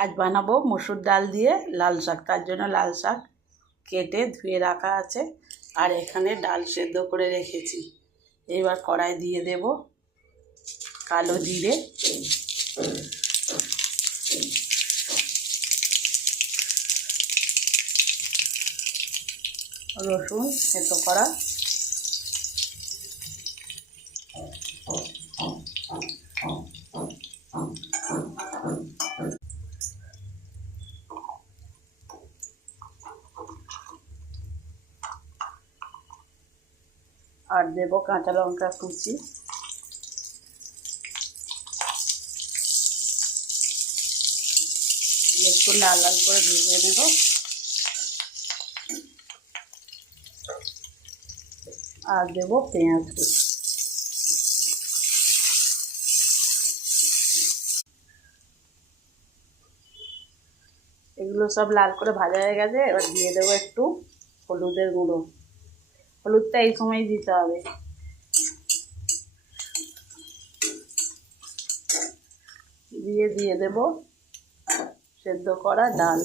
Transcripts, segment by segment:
আজ বানাবো মসুর ডাল দিয়ে লাল শাক। তার জন্য লাল শাক কেটে ধুয়ে রাখা আছে, আর এখানে ডাল সেদ্ধ করে রেখেছি। এবার কড়াই দিয়ে দেব কালো জিরে, রসুন থেতো করা, আর দেব কাঁচা লঙ্কা কুচি, একটু লাল লাল করে ভেজে নেব। আর দেব পেঁয়াজ কুচি। এগুলো সব লাল করে ভাজা হয়ে গেছে। এবার দিয়ে দেবো একটু হলুদের গুঁড়ো। হলুদটা এই সময় দিতে হবে। দিয়ে দেব সেদ্ধ করা ডাল।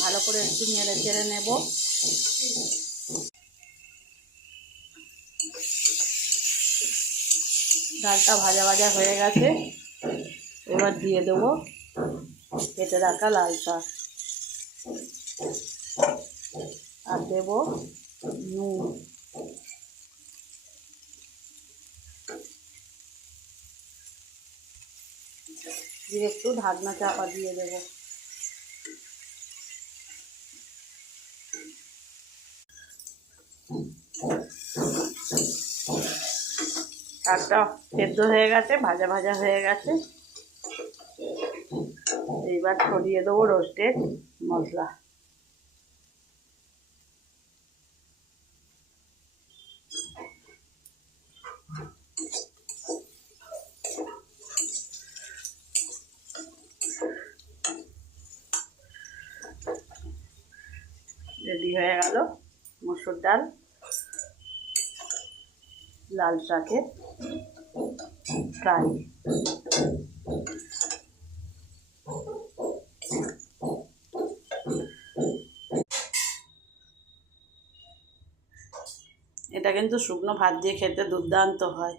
ভালো করে একটু নেড়ে চেড়ে নেব। ডালটা ভাজা ভাজা হয়ে গেছে। এবার দিয়ে দেবো কেটে রাখা লাল শাক, আর দেব নুন। দিয়ে একটু ঢাকনা চাপা দিয়ে দেব। শাকটা সেদ্ধ হয়ে গেছে, ভাজা ভাজা হয়ে গেছে। এইবার ছড়িয়ে দেবো রোস্টেড মশলা। রেডি হয়ে গেল মসুর ডাল লাল শাকের ফ্রাই। এটা কিন্তু শুকনো ভাত দিয়ে খেতে দুর্দান্ত হয়।